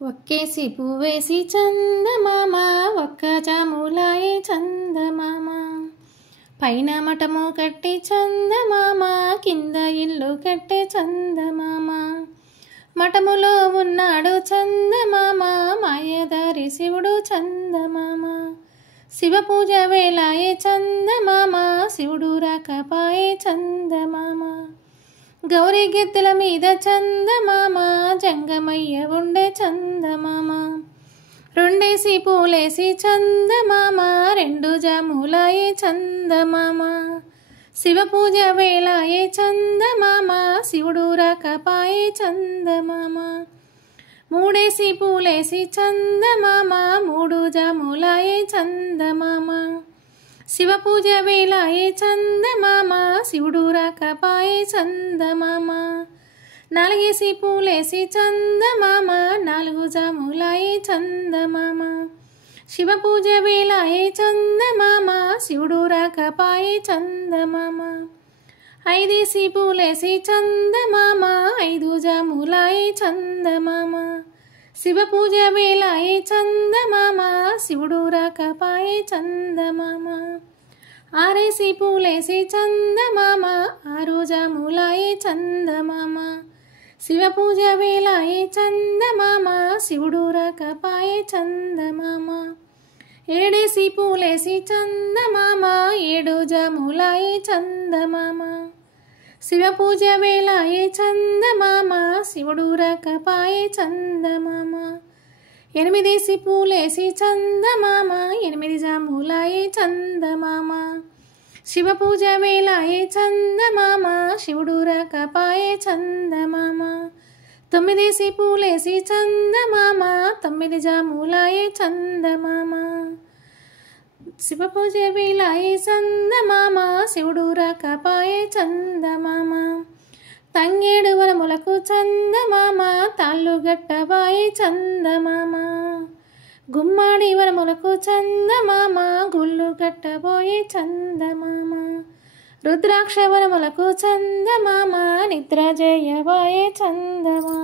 ఒక్కేసి పువ్వేసి చందమామ ఒక్క జాములాయే చందమామ పైన మఠము కట్టి చందమామ కింద ఇల్లు కట్టే చందమామ మఠములో ఉన్నాడు చందమామ మాయదారి శివుడు చందమామ శివ పూజ వేళాయే చందమామ శివుడు రాకపాయే చందమామ గౌరీ గిద్దెల మీద చందమామ జంగమయ్య ఉండే చందమామ రెండేసి పూలేసి చందమామ రెండు జాములాయే చందమామ శివ పూజ వేళాయే చందమామ శివుడు రాకపాయే చందమామ మూడేసి పూలేసి చందమామ మూడు జాములాయే చందమామ శివ పూజ వేళాయే చందమామ శివుడు రాకపాయే చందమామ నాలుగేసి పూలేసి చందమామ నాలుగు జాములాయే చందమామ శివ పూజ వేళాయే చందమామ శివుడు రాకపాయే చందమామ ఐదేసి పూలేసి చందమామ ఐదు జాములాయే చందమామ శివ పూజ వేళాయే చందమామ శివుడు రాకపాయే చందమామ ఆరేసి పూలేసి చందమామ ఆరు జాములాయే చందమామ శివ పూజ వేళాయే చందమామ శివుడు రాకపాయే చందమామ ఏడేసి పూలేసి చందమామ ఏడు జాములాయే చందమామ శివ పూజ వేళాయే చందమామ శివుడు రాకపాయే చందమామ ఎనిమిదేసి పూలేసి చందమామ ఎనిమిది జాములాయే చందమామ శివ పూజ వేళాయే చందమామ శివుడు రాకపాయే చందమామ తొమ్మిదేసి పూలేసి చందమామ తొమ్మిది జాములాయే చందమామ శివ పూజ వేళాయే చందమామ శివుడు రాకపాయే చందమామ తంగేడు వనములకు చందమామ తాళ్ళు గట్టబాయే చందమామ గుమ్మాడి వనములకు చందమామ గుళ్ళు గట్టబోయే చందమామ రుద్రాక్ష వనములకు చందమామ నిద్ర జయబాయే చందమామ